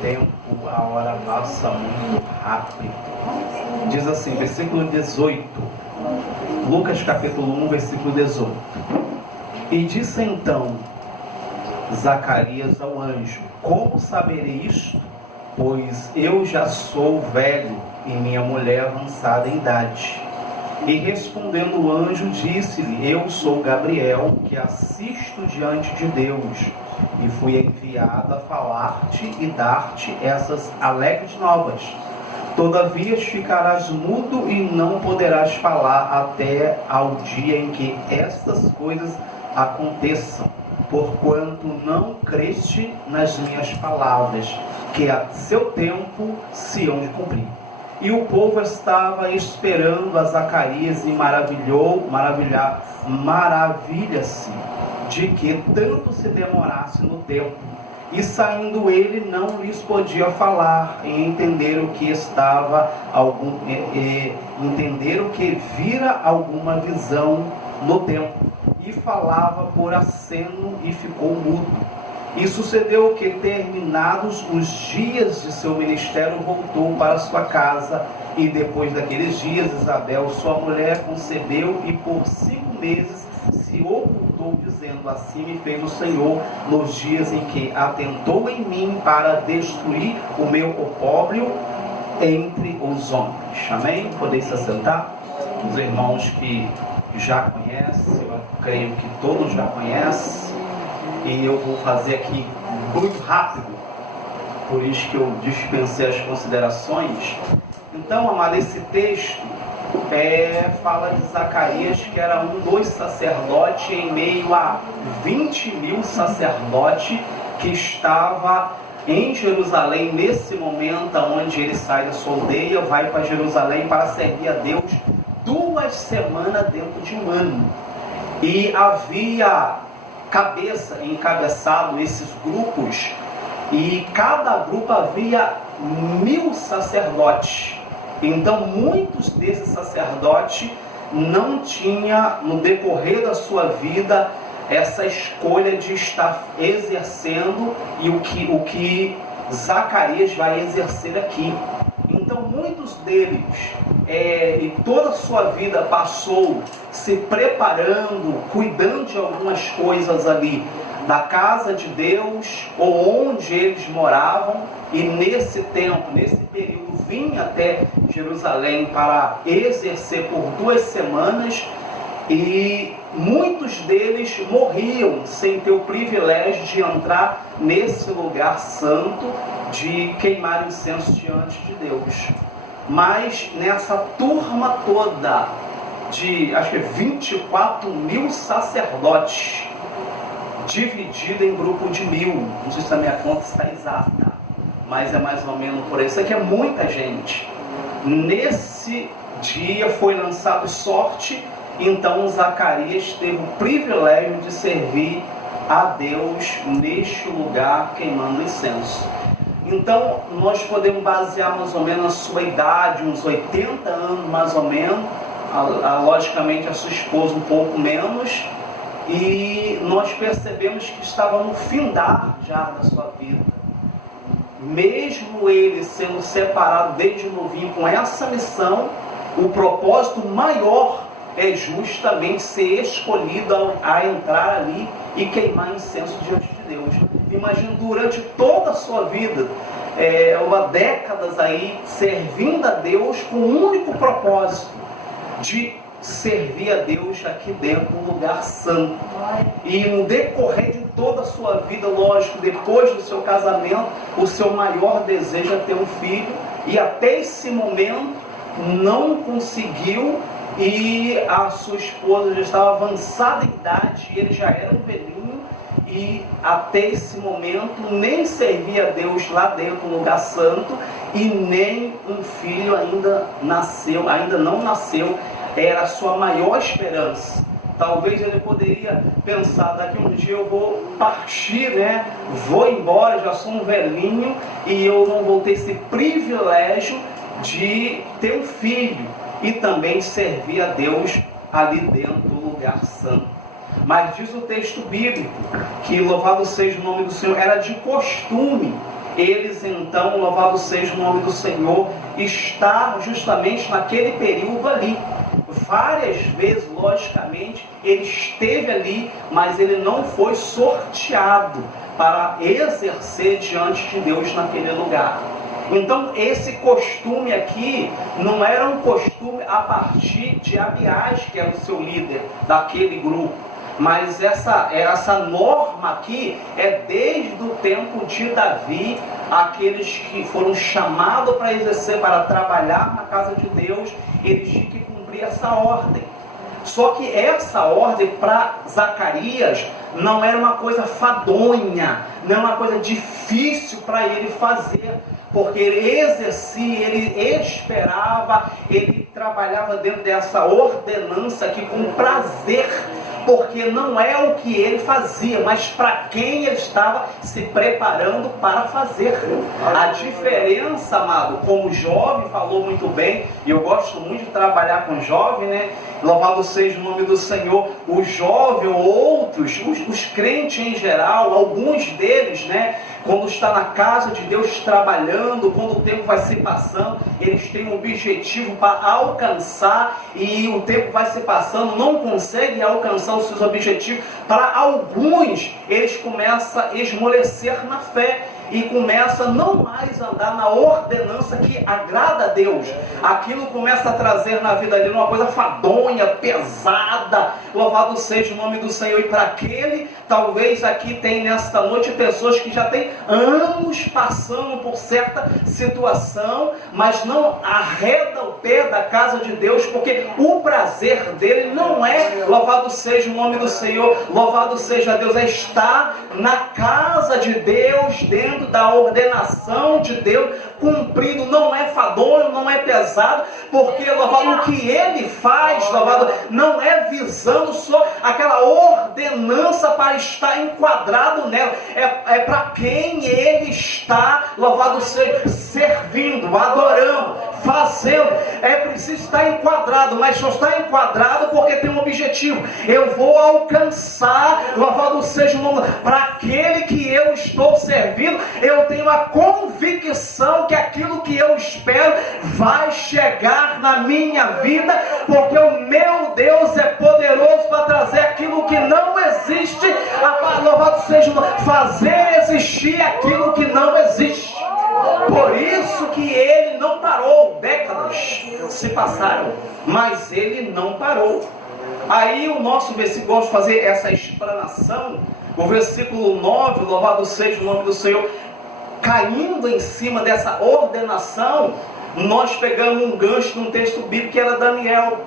tempo, a hora passa muito rápido. Diz assim, versículo 18, Lucas capítulo 1, versículo 18. E disse então Zacarias ao anjo: como saberei isto? Pois eu já sou velho e minha mulher avançada em idade. E respondendo o anjo, disse-lhe: eu sou Gabriel, que assisto diante de Deus, e fui enviado a falar-te e dar-te essas alegres novas. Todavia ficarás mudo e não poderás falar até ao dia em que estas coisas aconteçam, porquanto não creste nas minhas palavras, que a seu tempo se hão de cumprir. E o povo estava esperando a Zacarias e maravilha-se de que tanto se demorasse no tempo. E saindo ele, não lhes podia falar, e entenderam que vira alguma visão no tempo. E falava por aceno e ficou mudo. E sucedeu que, terminados os dias de seu ministério, voltou para sua casa. E depois daqueles dias, Isabel, sua mulher, concebeu, e por 5 meses se ocultou, dizendo: assim me fez o Senhor nos dias em que atentou em mim para destruir o meu opróbrio entre os homens. Amém? Podeis se assentar? Os irmãos que já conhecem, eu creio que todos já conhecem, e eu vou fazer aqui muito rápido, por isso que eu dispensei as considerações. Então, amado, esse texto fala de Zacarias, que era um dos sacerdotes em meio a 20.000 sacerdotes que estava em Jerusalém nesse momento, onde ele sai da sua aldeia, vai para Jerusalém para servir a Deus 2 semanas dentro de um ano. E havia encabeçado esses grupos, e cada grupo havia 1.000 sacerdotes. Então muitos desses sacerdotes não tinham, no decorrer da sua vida, essa escolha de estar exercendo e o que Zacarias vai exercer aqui. Então muitos deles, e toda a sua vida passou se preparando, cuidando de algumas coisas ali da casa de Deus, ou onde eles moravam, e nesse tempo, nesse período, vinha até Jerusalém para exercer por 2 semanas, e muitos deles morriam sem ter o privilégio de entrar nesse lugar santo, de queimar incenso diante de Deus. Mas nessa turma toda, de acho que 24.000 sacerdotes, dividido em grupo de 1.000, não sei se a minha conta está exata, mas é mais ou menos por aí. Isso aqui é muita gente. Nesse dia foi lançado sorte, então Zacarias teve o privilégio de servir a Deus neste lugar, queimando incenso. Então nós podemos basear mais ou menos a sua idade, uns 80 anos mais ou menos, logicamente a sua esposa um pouco menos, e nós percebemos que estava no findar já da sua vida. Mesmo ele sendo separado desde novinho com essa missão, o propósito maior é justamente ser escolhido a entrar ali e queimar incenso diante de Deus. Imagina, durante toda a sua vida, décadas aí, servindo a Deus com o único propósito de servir a Deus aqui dentro, num lugar santo. E no decorrer de toda a sua vida, lógico, depois do seu casamento, o seu maior desejo é ter um filho, e até esse momento não conseguiu, e a sua esposa já estava avançada em idade, e ele já era um velhinho, e até esse momento nem servia a Deus lá dentro no lugar santo, e nem um filho ainda não nasceu. Era a sua maior esperança. Talvez ele poderia pensar: daqui um dia eu vou partir, vou embora, já sou um velhinho, e eu não vou ter esse privilégio de ter um filho e também servir a Deus ali dentro do lugar santo. Mas diz o texto bíblico que, louvado seja o nome do Senhor, era de costume eles então, louvado seja o nome do Senhor, está justamente naquele período ali. Várias vezes, logicamente, ele esteve ali, mas ele não foi sorteado para exercer diante de Deus naquele lugar. Então esse costume aqui não era um costume a partir de Abiás, que era o seu líder daquele grupo, mas essa norma aqui é desde o tempo de Davi. Aqueles que foram chamados para exercer, para trabalhar na casa de Deus, eles tinham que cumprir essa ordem. Só que essa ordem para Zacarias não era uma coisa fadonha, não era uma coisa difícil para ele fazer, porque ele exercia, ele esperava, ele trabalhava dentro dessa ordenança aqui com prazer, porque não é o que ele fazia, mas para quem ele estava se preparando para fazer. A diferença, amado, como o jovem falou muito bem, e eu gosto muito de trabalhar com jovem, né? Louvado seja o nome do Senhor. O jovem, outros, os crentes em geral, alguns deles, né? Quando está na casa de Deus trabalhando, quando o tempo vai se passando, eles têm um objetivo para alcançar, e o tempo vai se passando, não conseguem alcançar os seus objetivos. Para alguns, eles começam a esmorecer na fé e começa a não mais andar na ordenança que agrada a Deus. Aquilo começa a trazer na vida dele uma coisa fadonha, pesada. Louvado seja o nome do Senhor. E para aquele, talvez aqui tem nesta noite pessoas que já têm anos passando por certa situação, mas não arreda o pé da casa de Deus, porque o prazer dele não é, louvado seja o nome do Senhor, louvado seja Deus, é estar na casa de Deus, dentro da ordenação de Deus, cumprindo. Não é fadonho, não é pesado, porque louvado, o que ele faz, louvado, não é visando só aquela ordenança para estar enquadrado nela, é para quem ele está, louvado seja, servindo, adorando, fazendo. É preciso estar enquadrado, mas só está enquadrado porque tem um objetivo. Eu vou alcançar, louvado seja o nome, para aquele que eu estou servindo. Eu tenho a convicção que aquilo que eu espero vai chegar na minha vida, porque o meu Deus é poderoso para trazer aquilo que não existe, louvado seja o nome, fazer existir aquilo que não existe. Por isso que ele não parou. Décadas se passaram, mas ele não parou. Aí o nosso versículo, gosta de fazer essa explanação, o versículo 9, louvado seja o nome do Senhor, caindo em cima dessa ordenação, nós pegamos um gancho num texto bíblico que era Daniel.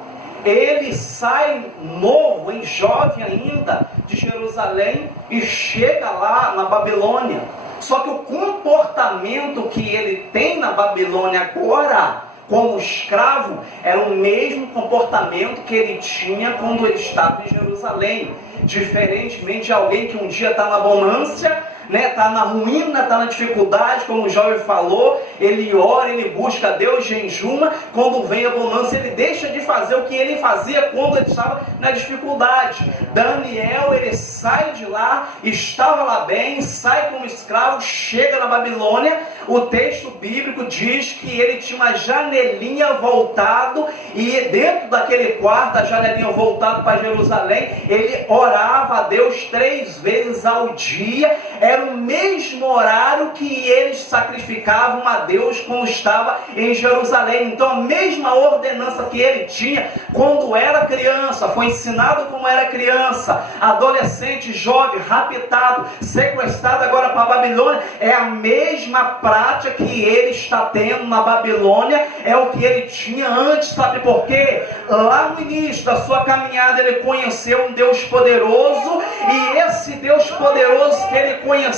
Ele sai novo, jovem ainda, de Jerusalém e chega lá na Babilônia. Só que o comportamento que ele tem na Babilônia agora, como escravo, era o mesmo comportamento que ele tinha quando ele estava em Jerusalém. Diferentemente de alguém que um dia está na bonança, está na ruína, está na dificuldade, como o jovem falou, ele ora, ele busca Deus, jejuma. Quando vem a bonança, ele deixa de fazer o que ele fazia quando ele estava na dificuldade. Daniel, ele sai de lá, estava lá bem, sai como escravo, chega na Babilônia. O texto bíblico diz que ele tinha uma janelinha voltado, e dentro daquele quarto, a janelinha voltada para Jerusalém, ele orava a Deus 3 vezes ao dia. Era o mesmo horário que eles sacrificavam a Deus quando estava em Jerusalém. Então a mesma ordenança que ele tinha quando era criança, foi ensinado como era criança, adolescente, jovem, raptado, sequestrado agora para a Babilônia, é a mesma prática que ele está tendo na Babilônia, é o que ele tinha antes. Sabe por quê? Lá no início da sua caminhada ele conheceu um Deus poderoso, e esse Deus poderoso que ele conheceu,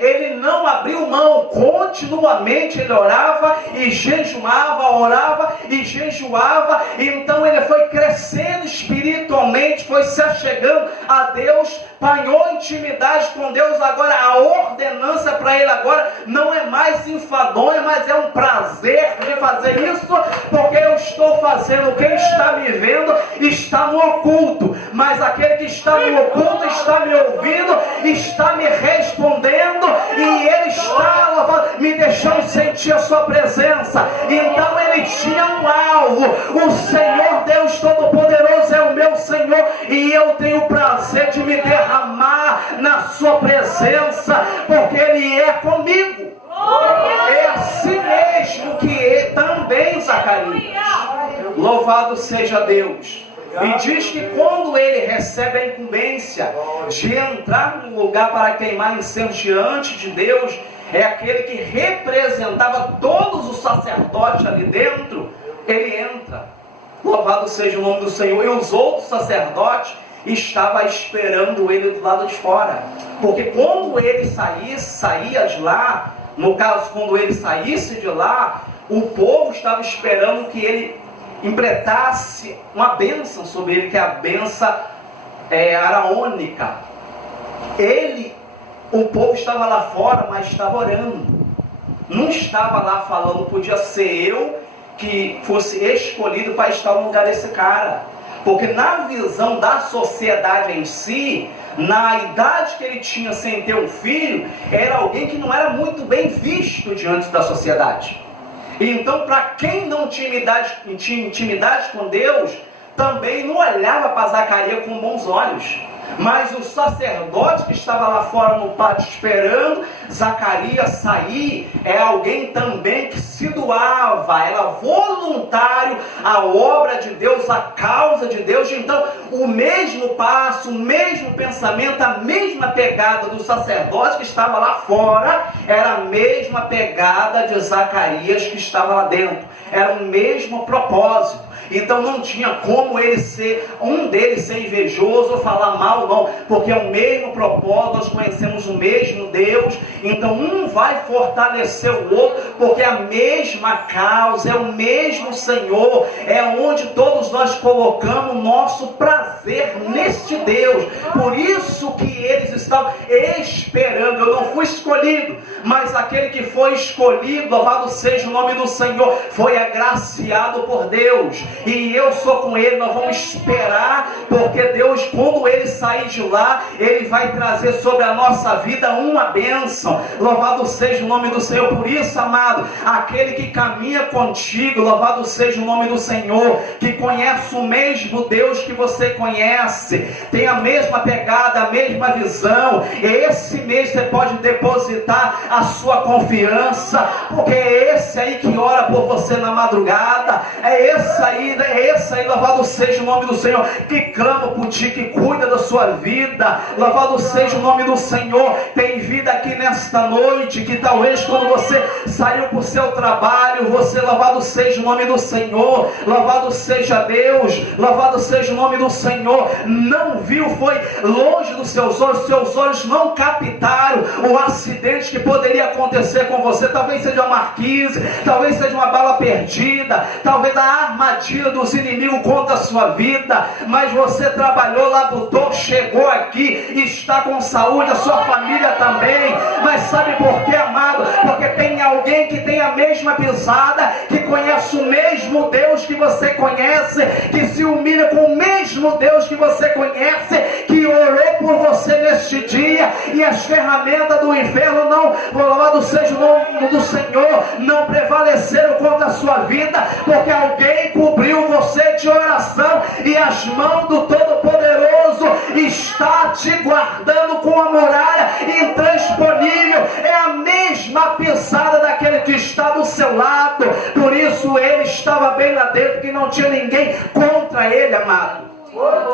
ele não abriu mão, continuamente ele orava e jejuava, orava e jejuava. Então ele foi crescendo espiritualmente, foi se achegando a Deus, ganhou intimidade com Deus. Agora a ordenança para ele agora não é mais enfadonha, mas é um prazer de fazer isso, porque eu estou fazendo. Quem está me vendo está no oculto, mas aquele que está no oculto está me ouvindo, está me respondendo, e ele está me deixando sentir a sua presença. Então ele tinha um alvo: o Senhor Deus Todo-Poderoso é o meu Senhor, e eu tenho o prazer de me derramar na sua presença, porque Ele é comigo. É assim mesmo que é também Zacarias. Louvado seja Deus. E diz que quando ele recebe a incumbência de entrar no lugar para queimar incenso diante de Deus, é aquele que representava todos os sacerdotes ali dentro, ele entra. Louvado seja o nome do Senhor. E os outros sacerdotes estavam esperando ele do lado de fora, porque quando ele saía de lá, no caso, quando ele saísse de lá, o povo estava esperando que ele emprestasse uma bênção sobre ele, que é a bênção araônica. O povo estava lá fora, mas estava orando, não estava lá falando. Podia ser eu que fosse escolhido para estar no lugar desse cara, porque na visão da sociedade em si, na idade que ele tinha sem ter um filho, era alguém que não era muito bem visto diante da sociedade. Então, para quem não tinha intimidade com Deus, também não olhava para Zacarias com bons olhos. Mas o sacerdote que estava lá fora no pátio esperando Zacarias sair, é alguém também que se doava, era voluntário à obra de Deus, à causa de Deus. Então, o mesmo passo, o mesmo pensamento, a mesma pegada do sacerdote que estava lá fora, era a mesma pegada de Zacarias que estava lá dentro. Era o mesmo propósito. Então não tinha como um deles ser invejoso ou falar mal, não, porque é o mesmo propósito, nós conhecemos o mesmo Deus. Então um vai fortalecer o outro, porque é a mesma causa, é o mesmo Senhor, é onde todos nós colocamos o nosso prazer neste Deus. Por isso que eles estavam esperando. Eu não fui escolhido, mas aquele que foi escolhido, louvado seja o nome do Senhor, foi agraciado por Deus. E eu sou com ele, nós vamos esperar, porque Deus, quando ele sair de lá, ele vai trazer sobre a nossa vida uma bênção. Louvado seja o nome do Senhor. Por isso, amado, aquele que caminha contigo, louvado seja o nome do Senhor, que conhece o mesmo Deus que você conhece, tem a mesma pegada, a mesma visão, esse mês você pode depositar a sua confiança, porque é esse aí que ora por você na madrugada, é esse aí, louvado seja o nome do Senhor, que clama por ti, que cuida da sua vida. Louvado seja o nome do Senhor. Tem vida aqui nesta noite, que talvez quando você saiu para o seu trabalho, você, louvado seja o nome do Senhor, louvado seja Deus, louvado seja o nome do Senhor, não viu, foi longe dos seus olhos não captaram o acidente que poderia acontecer com você. Talvez seja uma marquise, talvez seja uma bala perdida, talvez a armadilha dos inimigos contra a sua vida, mas você trabalhou, labutou, chegou aqui, está com saúde, a sua família também. Mas sabe por quê, amado? Porque tem alguém que tem a mesma pisada, que conhece o mesmo Deus que você conhece, que se humilha com o mesmo Deus que você conhece, que orou por você neste dia, e as ferramentas do inferno não, louvado seja o nome do Senhor, não prevaleceram contra a sua vida, porque alguém cobriu você de oração, e as mãos do Todo-Poderoso está te guardando com a muralha intransponível. É a mesma pisada daquele que está do seu lado. Por isso ele estava bem lá dentro, que não tinha ninguém contra ele, amado.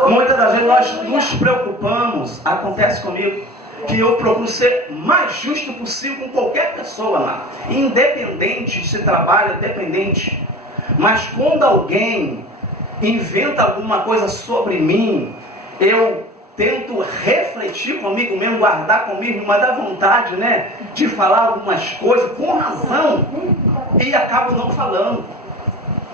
Muitas das vezes nós nos preocupamos, acontece comigo, que eu procuro ser mais justo possível com qualquer pessoa lá, independente se trabalha, independente. Mas quando alguém inventa alguma coisa sobre mim, eu tento refletir comigo mesmo, guardar comigo, mas dá vontade, né, de falar algumas coisas com razão, e acabo não falando.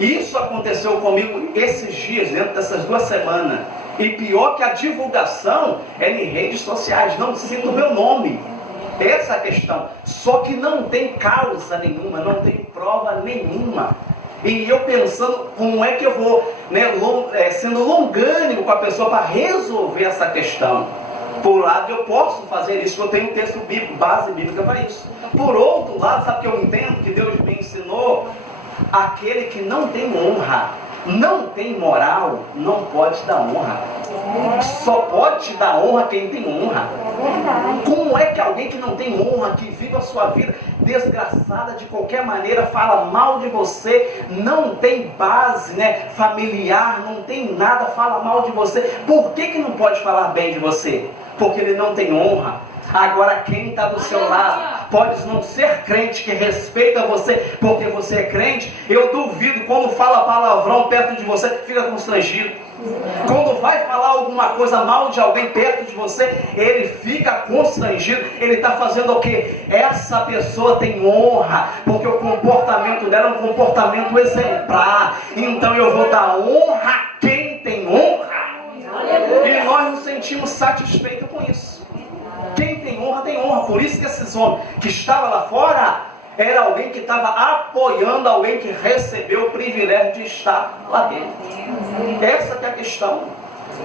Isso aconteceu comigo esses dias, dentro dessas 2 semanas. E pior que a divulgação é em redes sociais, não cito o meu nome. Essa é a questão. Só que não tem causa nenhuma, não tem prova nenhuma. E eu pensando, como é que eu vou, né, sendo longânimo com a pessoa para resolver essa questão? Por um lado, eu posso fazer isso, eu tenho um texto bíblico, base bíblica para isso. Por outro lado, sabe o que eu entendo que Deus me ensinou? Aquele que não tem honra, não tem moral, não pode dar honra. Só pode te dar honra quem tem honra. Como é que alguém que não tem honra, que vive a sua vida desgraçada de qualquer maneira, fala mal de você, não tem base, né, familiar, não tem nada, fala mal de você? Por que não pode falar bem de você? Porque ele não tem honra. Agora quem está do seu lado pode não ser crente, que respeita você porque você é crente. Eu duvido, quando fala palavrão perto de você, fica constrangido. Quando vai falar alguma coisa mal de alguém perto de você, ele fica constrangido. Ele está fazendo o quê? Essa pessoa tem honra, porque o comportamento dela é um comportamento exemplar. Então eu vou dar honra a quem tem honra. E nós nos sentimos satisfeitos com isso. Quem tem honra, tem honra. Por isso que esses homens que estavam lá fora, era alguém que estava apoiando alguém que recebeu o privilégio de estar lá dentro. Essa que é a questão.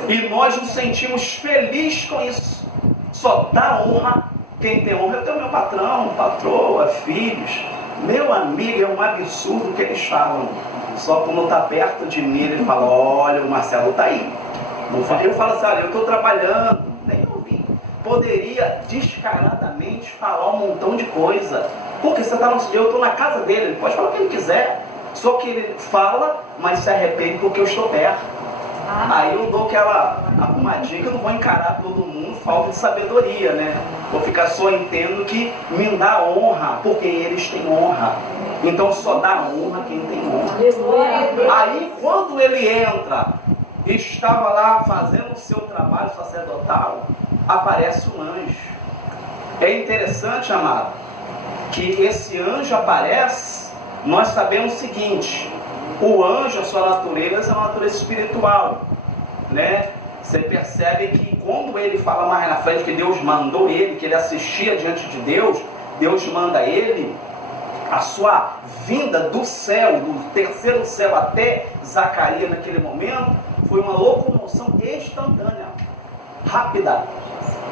E nós nos sentimos felizes com isso. Só dá honra quem tem honra. Eu tenho meu patrão, patroa, filhos. Meu amigo, é um absurdo o que eles falam. Só quando está perto de mim, ele fala: olha, o Marcelo está aí. Eu falo assim: olha, eu estou trabalhando. Nem ouvi. Poderia descaradamente falar um montão de coisa. Porque você tá eu estou na casa dele, ele pode falar o que ele quiser. Só que ele fala, mas se arrepende porque eu estou perto. Aí eu dou aquela arrumadinha que eu não vou encarar todo mundo, falta de sabedoria, né? Vou ficar só entendo que me dá honra, porque eles têm honra. Então só dá honra quem tem honra. Aí quando ele entra, estava lá fazendo o seu trabalho sacerdotal, aparece um anjo. É interessante, amado, que esse anjo aparece. Nós sabemos o seguinte: o anjo, a sua natureza é uma natureza espiritual, né? Você percebe que quando ele fala mais na frente que Deus mandou ele, que ele assistia diante de Deus, Deus manda ele, a sua vinda do céu, do terceiro céu até Zacarias naquele momento, foi uma locomoção instantânea, rápida.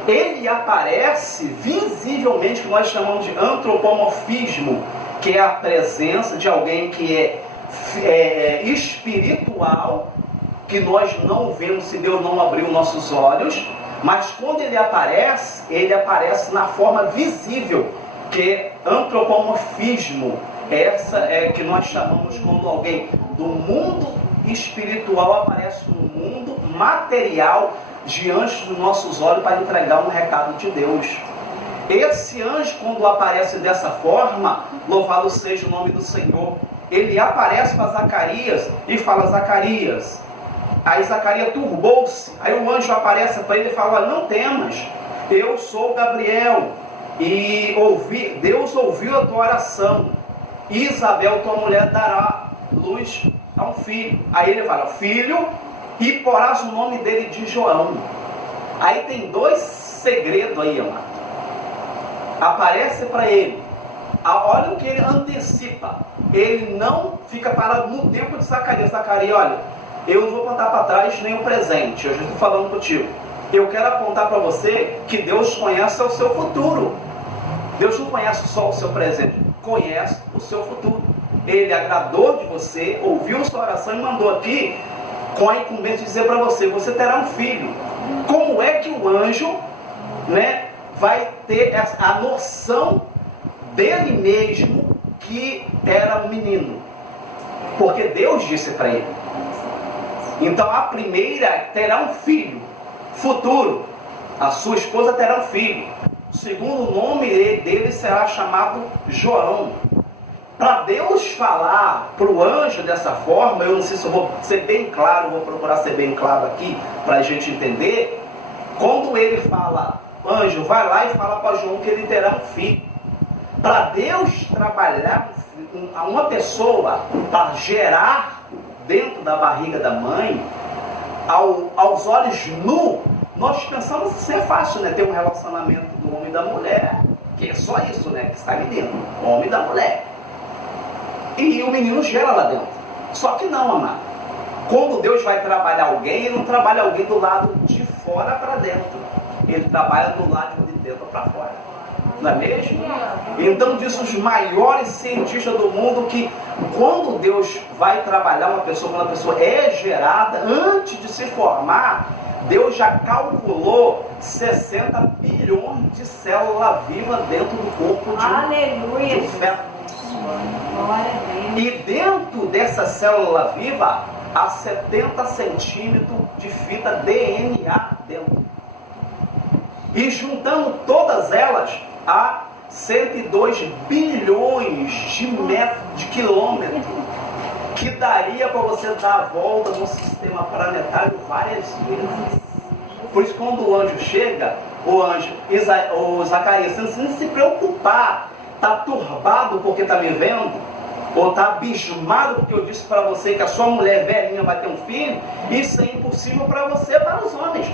Ele aparece visivelmente, que nós chamamos de antropomorfismo, que é a presença de alguém que é espiritual, que nós não vemos se Deus não abriu nossos olhos, mas quando ele aparece na forma visível, que é antropomorfismo. Essa é que nós chamamos quando alguém do mundo espiritual aparece no mundo material diante dos nossos olhos para entregar um recado de Deus. Esse anjo, quando aparece dessa forma, louvado seja o nome do Senhor, ele aparece para Zacarias e fala: Zacarias. Aí Zacarias turbou-se. Aí o anjo aparece para ele e fala: não temas, eu sou Gabriel, e Deus ouviu a tua oração. Isabel, tua mulher, dará luz a um filho. Aí ele fala: filho, e porás o nome dele de João. Aí tem dois segredos aí, amado. Aparece para ele. Olha o que ele antecipa. Ele não fica parado no tempo de Zacarias. Zacarias, olha, eu não vou contar para trás nem o presente. Eu já estou falando contigo. Eu quero apontar para você que Deus conhece o seu futuro. Deus não conhece só o seu presente, conhece o seu futuro. Ele agradou de você, ouviu sua oração e mandou aqui com a incumbência de dizer para você: você terá um filho. Como é que o anjo, né, vai ter a noção dele mesmo que era um menino? Porque Deus disse para ele. Então a primeira terá um filho. Futuro, a sua esposa terá um filho. O segundo nome dele será chamado João. Para Deus falar para o anjo dessa forma, eu não sei se eu vou ser bem claro, vou procurar ser bem claro aqui para a gente entender. Quando ele fala: anjo, vai lá e fala para João que ele terá um filho. Para Deus trabalhar uma pessoa, para gerar dentro da barriga da mãe, aos olhos nus, nós pensamos que isso é fácil, né? Ter um relacionamento do homem e da mulher, que é só isso, né? Que está ali dentro, o homem e da mulher. E o menino gera lá dentro. Só que não, amado. Quando Deus vai trabalhar alguém, ele não trabalha alguém do lado de fora para dentro. ele trabalha do lado de dentro para fora. Não é mesmo? Então diz os maiores cientistas do mundo que quando Deus vai trabalhar uma pessoa, quando a pessoa é gerada, antes de se formar, Deus já calculou 60 bilhões de células vivas dentro do corpo de um feto. E dentro dessa célula viva há 70 centímetros de fita DNA dentro. E juntando todas elas, há 102 bilhões de quilômetros, que daria para você dar a volta no sistema planetário várias vezes. Por isso, quando o anjo chega, o Zacarias, sem se preocupar, está turbado porque está me vendo, ou está abismado porque eu disse para você que a sua mulher velhinha vai ter um filho, isso é impossível para você, para os homens.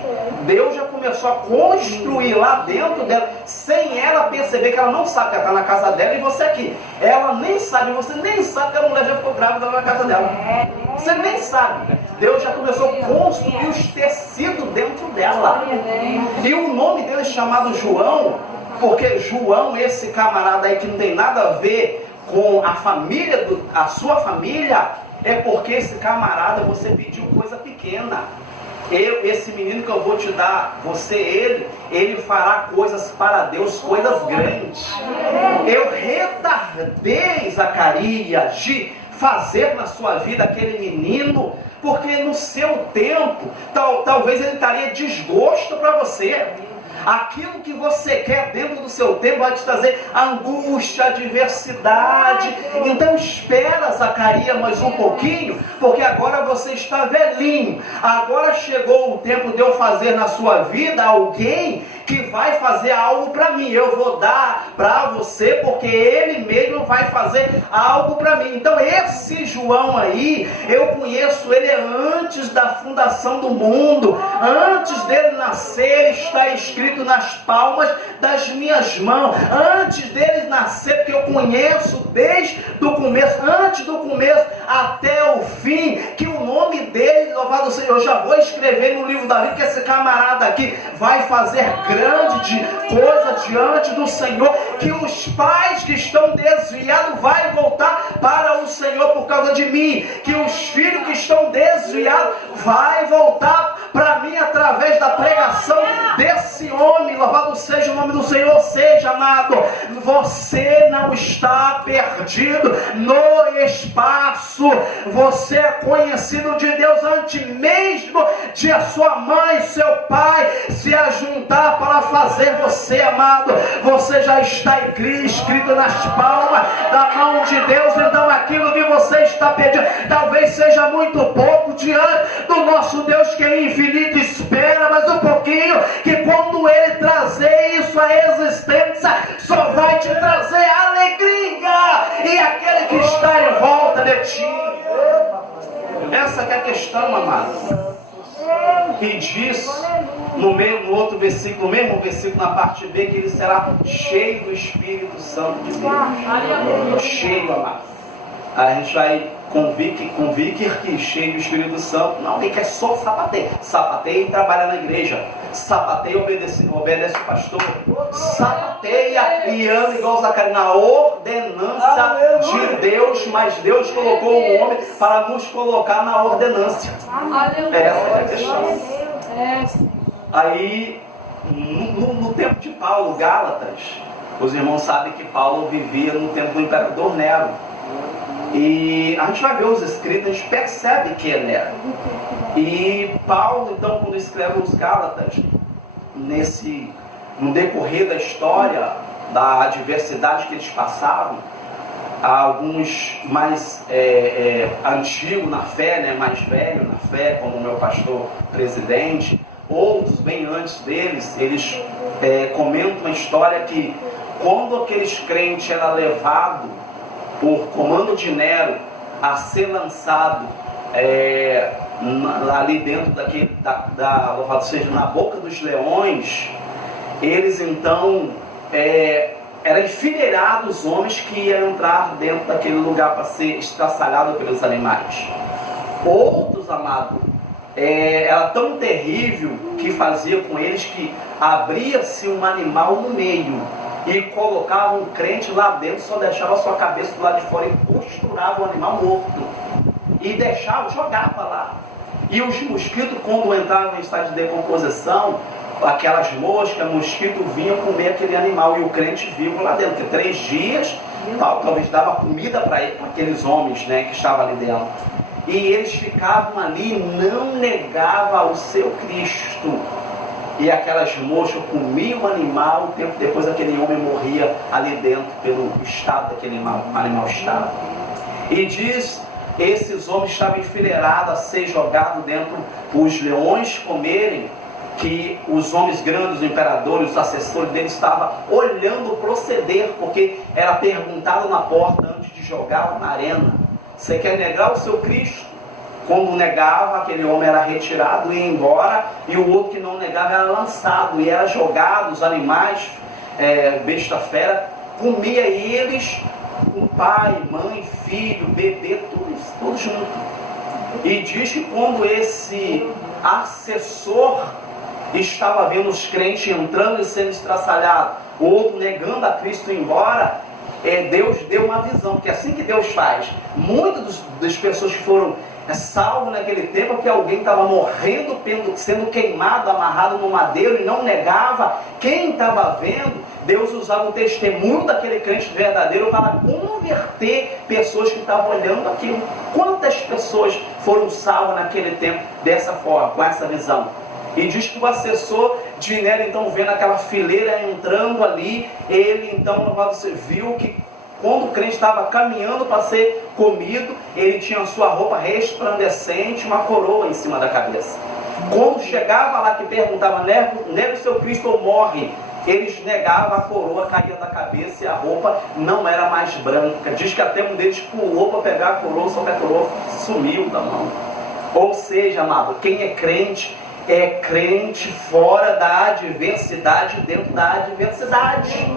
Deus já começou a construir lá dentro dela, sem ela perceber que ela não sabe que ela está na casa dela e você aqui. Ela nem sabe, você nem sabe que a mulher já ficou grávida na casa dela. Você nem sabe. Deus já começou a construir os tecidos dentro dela. E o nome dele é chamado João, porque João, esse camarada aí que não tem nada a ver com a família, a sua família, é porque esse camarada, você pediu coisa pequena. Esse menino que eu vou te dar, ele fará coisas para Deus, coisas grandes. Eu retardei, Zacarias, de fazer na sua vida aquele menino, porque no seu tempo, talvez ele estaria desgosto para você. Aquilo que você quer dentro do seu tempo vai te trazer angústia, adversidade. Então espera, Zacarias, mais um pouquinho, porque agora você está velhinho. Agora chegou o tempo de eu fazer na sua vida alguém que vai fazer algo para mim. Eu vou dar para você, porque ele mesmo vai fazer algo para mim. Então esse João aí, eu conheço ele antes da fundação do mundo. Antes dele nascer, está escrito nas palmas das minhas mãos. Antes dele nascer, porque eu conheço desde o começo, antes do começo até o fim, que o nome dele, louvado seja, eu já vou escrever no livro da vida, que esse camarada aqui vai fazer grande coisa diante do Senhor, que os pais que estão desviados vai voltar para o Senhor por causa de mim, que os filhos que estão desviados vai voltar para mim através da pregação desse homem. Louvado seja o nome do Senhor. Seja, amado, você não está perdido no espaço. Você é conhecido de Deus antes mesmo de a sua mãe e seu pai se ajuntar para fazer você, amado. Você já está escrito nas palmas da mão de Deus. Então aquilo que você está pedindo talvez seja muito pouco diante do nosso Deus, que é infinito. Espera mais um pouquinho, que quando ele trazer isso à existência, só vai te trazer alegria e aquele que está em volta de ti. Essa que é a questão, amado. E diz no outro versículo, no mesmo versículo, na parte B, que ele será cheio do Espírito Santo de Deus. Cheio, amado. A gente vai convicir que cheio do Espírito Santo, não, tem que é só sapateia. Sapateia e trabalha na igreja. Sapateia e obedece o pastor. Sapateia e anda igual Zacarias, na ordenança de Deus, mas Deus colocou o homem para nos colocar na ordenância. Essa é a questão. Aí, no tempo de Paulo, Gálatas, os irmãos sabem que Paulo vivia no tempo do imperador Nero. E a gente vai ver os escritos, a gente percebe que é Nero. E Paulo, então, quando escreve os Gálatas, no decorrer da história, da adversidade que eles passavam, alguns mais antigos na fé, né, mais velhos na fé, como o meu pastor presidente, outros bem antes deles, eles comentam uma história que quando aqueles crentes eram levados por comando de Nero a ser lançado ali dentro louvado seja, na boca dos leões, eles então eram enfileirados os homens que iam entrar dentro daquele lugar para ser estraçalhado pelos animais. Outros, amados, era tão terrível que fazia com eles que abria-se um animal no meio e colocava um crente lá dentro, só deixava a sua cabeça do lado de fora e costurava o animal morto e deixava, jogava lá. E os mosquitos, quando entravam em estado de decomposição, aquelas moscas, mosquitos vinham comer aquele animal e o crente vivo lá dentro, porque 3 dias talvez dava comida para aqueles homens, né, que estavam ali dentro. E eles ficavam ali e não negavam o seu Cristo. E aquelas moscas comiam o animal, tempo depois aquele homem morria ali dentro pelo estado daquele animal estava. E diz, esses homens estavam enfileirados a ser jogados dentro, os leões comerem, que os homens grandes, os imperadores, os assessores deles estavam olhando o proceder, porque era perguntado na porta antes de jogar na arena: você quer negar o seu Cristo? Quando negava, aquele homem era retirado e ia embora, e o outro que não negava era lançado, e era jogado, os animais, besta fera, comia eles, com pai, mãe, filho, bebê, tudo junto. E diz que quando esse assessor estava vendo os crentes entrando e sendo estraçalhados, o outro negando a Cristo ir embora, Deus deu uma visão, porque é assim que Deus faz. Muitas das pessoas que foram salvas naquele tempo, porque alguém estava morrendo, sendo queimado, amarrado no madeiro e não negava. Quem estava vendo, Deus usava o testemunho daquele crente verdadeiro para converter pessoas que estavam olhando aquilo. Quantas pessoas foram salvas naquele tempo dessa forma, com essa visão? E diz que o assessor de Nero, então, vendo aquela fileira entrando ali, ele então viu que quando o crente estava caminhando para ser comido, ele tinha a sua roupa resplandecente, uma coroa em cima da cabeça. Quando chegava lá que perguntava: nega o seu Cristo ou morre? Eles negavam, a coroa caía da cabeça e a roupa não era mais branca. Diz que até um deles pulou para pegar a coroa, só que a coroa sumiu da mão. Ou seja, amado, quem é crente fora da adversidade, dentro da adversidade.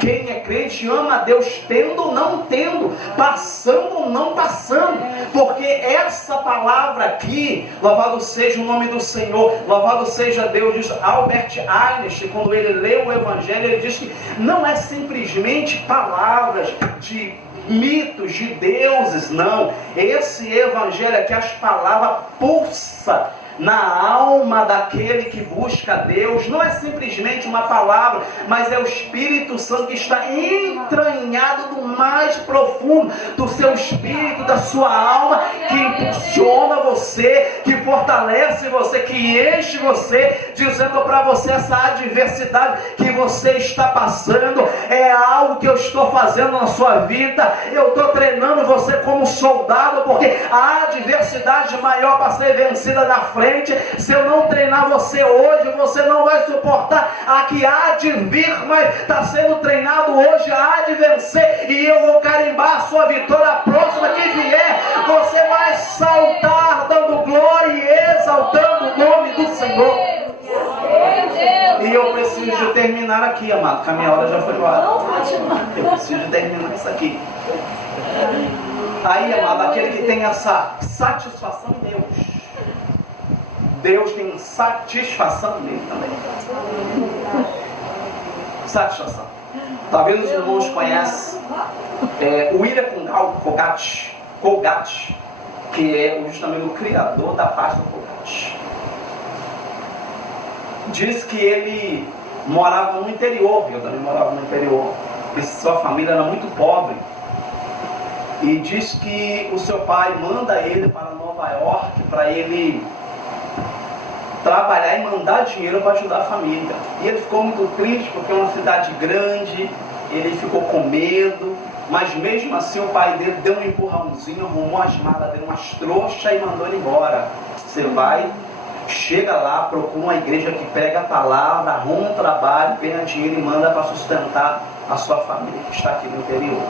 Quem é crente ama a Deus tendo ou não tendo, passando ou não passando, porque essa palavra aqui, louvado seja o nome do Senhor, louvado seja Deus, diz Albert Einstein, quando ele lê o Evangelho, ele diz que não é simplesmente palavras de mitos, de deuses, não. Esse Evangelho aqui, as palavras pulsam na alma daquele que busca Deus. Não é simplesmente uma palavra, mas é o Espírito Santo que está entranhado do mais profundo do seu espírito, da sua alma, que impulsiona você, que fortalece você, que enche você, dizendo para você: essa adversidade que você está passando é algo que eu estou fazendo na sua vida. Eu estou treinando você como soldado, porque a adversidade maior para ser vencida na frente, se eu não treinar você hoje, você não vai suportar a que há de vir, mas está sendo treinado hoje, há de vencer, e eu vou carimbar a sua vitória. A próxima que vier, você vai saltar dando glória e exaltando o nome do Senhor. E eu preciso de terminar aqui, amado, porque a minha hora já foi embora. Eu preciso de terminar isso aqui. Aí, amado, aquele que tem essa satisfação em Deus, Deus tem satisfação nele também. Satisfação. Talvez os irmãos conheçam William Colgate, que é justamente o criador da pasta Colgate. Diz que ele morava no interior, eu também morava no interior, e sua família era muito pobre. E diz que o seu pai manda ele para Nova York para ele trabalhar e mandar dinheiro para ajudar a família. E ele ficou muito triste porque é uma cidade grande, ele ficou com medo, mas mesmo assim o pai dele deu um empurrãozinho, arrumou as malas, deu umas trouxas e mandou ele embora. Você vai, chega lá, procura uma igreja que prega a palavra, arruma um trabalho, ganha dinheiro e manda para sustentar a sua família que está aqui no interior.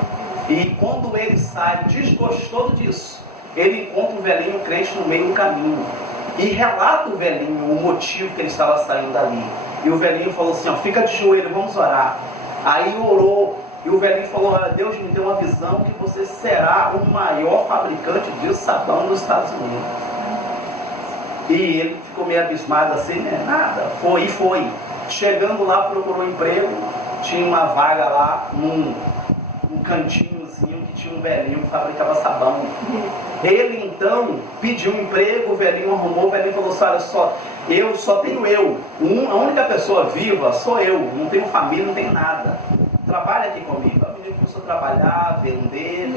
E quando ele sai desgostoso disso, ele encontra um velhinho crente no meio do caminho e relata o velhinho o motivo que ele estava saindo dali. E o velhinho falou assim: ó, fica de joelho, vamos orar. Aí orou, e o velhinho falou: olha, Deus me deu uma visão que você será o maior fabricante de sabão dos Estados Unidos. E ele ficou meio abismado assim, né? Nada, foi e foi. Chegando lá, procurou emprego, tinha uma vaga lá num cantinhozinho que tinha um velhinho que fabricava sabão. Ele então pediu um emprego, o velhinho arrumou, o velhinho falou assim, olha só, eu só tenho a única pessoa viva sou eu, não tenho família, não tenho nada. Trabalha aqui comigo. A menina começou a trabalhar, vender.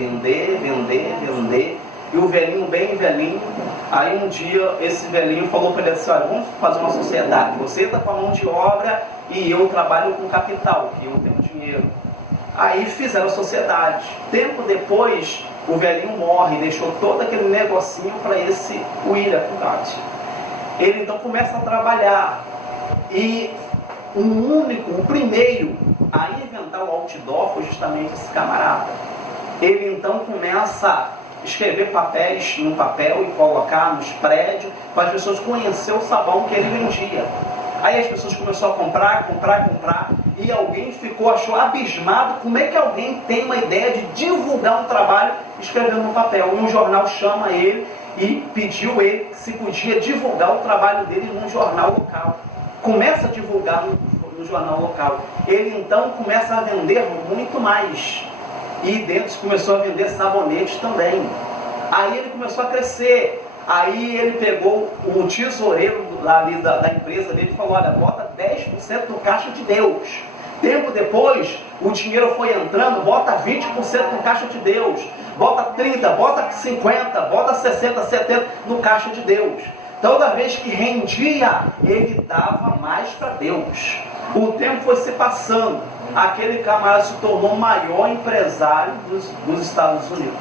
E o velhinho, bem velhinho, aí um dia esse velhinho falou para ele assim, olha, vamos fazer uma sociedade. Você está com a mão de obra e eu trabalho com capital, que eu tenho dinheiro. Aí fizeram a sociedade. Tempo depois, o velhinho morre, deixou todo aquele negocinho para esse William Pugatti. Ele então começa a trabalhar. E o primeiro a inventar o outdoor foi justamente esse camarada. Ele então começa a escrever papéis num papel e colocar nos prédios para as pessoas conhecerem o sabão que ele vendia. Aí as pessoas começaram a comprar, e alguém achou abismado como é que alguém tem uma ideia de divulgar um trabalho escrevendo no papel. E um jornal chama ele e pediu ele se podia divulgar o trabalho dele num jornal local. Começa a divulgar no jornal local. Ele então começa a vender muito mais. E dentro começou a vender sabonetes também. Aí ele começou a crescer. Aí ele pegou o tesoureiro lá ali da empresa dele e falou, olha, bota 10% no caixa de Deus. Tempo depois, o dinheiro foi entrando, bota 20% no caixa de Deus. Bota 30%, bota 50%, bota 60%, 70% no caixa de Deus. Toda vez que rendia, ele dava mais para Deus. O tempo foi se passando. Aquele camarada se tornou o maior empresário dos Estados Unidos.